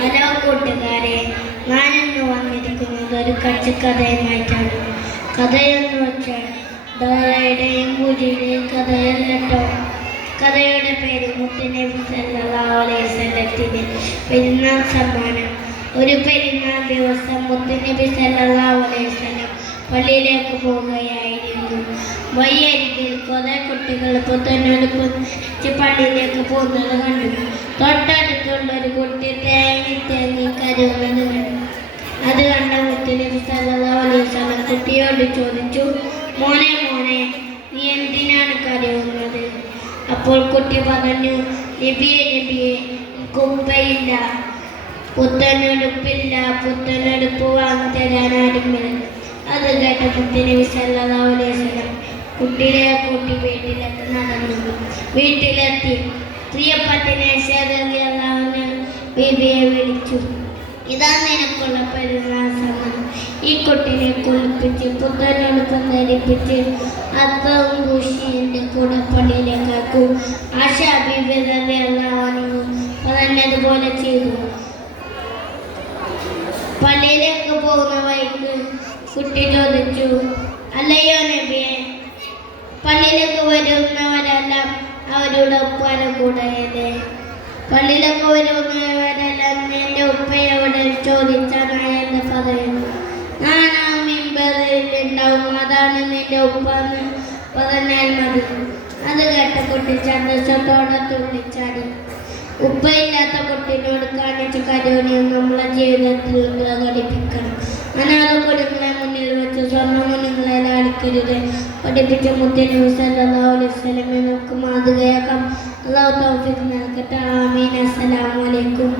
Hello കൂട്ടുകാരെ, ഞാനിന്ന് വന്നിരിക്കുന്നത് ഒരു കഥയുമായിട്ടാണ്. കഥയെന്ന് വെച്ചാൽ ഡോറയുടെയും പൂജയുടെയും കഥയല്ല കേട്ടോ. കഥയുടെ പേര് മുത്തുനബി സല്ലല്ലാഹു അലൈഹി വസല്ലത്തിന് പെരുന്നാൾ സമ്മാനം. ഒരു പെരുന്നാൾ ദിവസം മുത്തുനബി സല്ലല്ലാഹു അലൈഹി വസല്ലം പള്ളിയിലേക്ക് പോവുകയായിരുന്നു. വഴിയരികിൽ കുറെ കുട്ടികൾ പുത്തനെടുപ്പ് പള്ളിയിലേക്ക് പോകുന്നത് കണ്ടു. തൊട്ടടുത്തുള്ള ഒരു കുട്ടി തേങ്ങി കരയുന്നത് കണ്ടു. അത് കണ്ട മുത്തുനബി സല്ലല്ലാഹു അലൈഹി വസല്ലം കുട്ടിയോട് ചോദിച്ചു, മോനെ മോനെ, നീ എന്തിനാണ് കരയുന്നത്? അപ്പോൾ കുട്ടി പറഞ്ഞു, നബിയെ നബിയെ, എനിക്ക് ഉപ്പയില്ല, പുത്തനെടുപ്പില്ല, പുത്തനെടുപ്പ് വാങ്ങി തരാൻ ആരുമില്ല. അത് കേട്ട മുത്തുനബി സല്ലല്ലാഹു അലൈഹി വസല്ലം കുട്ടിയെ കൂട്ടി വീട്ടിലേക്ക് നടന്നു. വീട്ടിലെത്തി പ്രിയപ്പെട്ട ബീവിയെ വിളിച്ചു. ഇതാ നിനക്കുള്ള പെരുന്നാൾ സമ്മാനം. ഈ കുട്ടിനെ കുളിപ്പിച്ച് പുത്തനെടുപ്പ് ധരിപ്പിച്ച് അത്തവും ഖുഷിന്റെ കൂടെ പള്ളിയിലേക്കാക്കൂ. ആശ ബീവി പറഞ്ഞതുപോലെ ചെയ്തു. പള്ളിയിലേക്ക് പോകുന്ന വഴിക്ക് കുട്ടി ചോദിച്ചു, അല്ലയോ നബിയെ, പള്ളിയിലേക്ക് വരുന്നവരെല്ലാം അവരുടെ ഉപ്പാനെ കൂടെയല്ലേ? പള്ളിയിലേക്ക് വരുന്നവരെല്ലാം എൻ്റെ ഉപ്പയോട് ചോദിച്ചാണ് എന്ന് പറയുന്നു. ഞാൻ ആ മിമ്പറിലുണ്ടാവും, അതാണ് നിന്റെ ഉപ്പാന്ന് പറഞ്ഞാൽ മതി. അത് കേട്ട കുട്ടി സന്തോഷത്തോടെ തുള്ളിച്ചാടി. ഉപ്പയില്ലാത്ത കുട്ടിനോട് കാണിച്ച കരുണയും നമ്മളെ ജീവിതത്തിൽ പ്രകടിപ്പിക്കണം. അനാഥ കുടുംബങ്ങളെ മുന്നിൽ വെച്ച് സ്വർണ്ണമുനികളെ ലാളിക്കരുത്. പഠിപ്പിച്ച മുത്തുനബി സല്ലല്ലാഹു അലൈഹി വസല്ലമയെ നമുക്ക് മാതൃകയാക്കാം. അല്ലാഹു തൗഫീഖ് നൽകട്ടെ. ആമീൻ. അസ്സലാമു അലൈക്കും.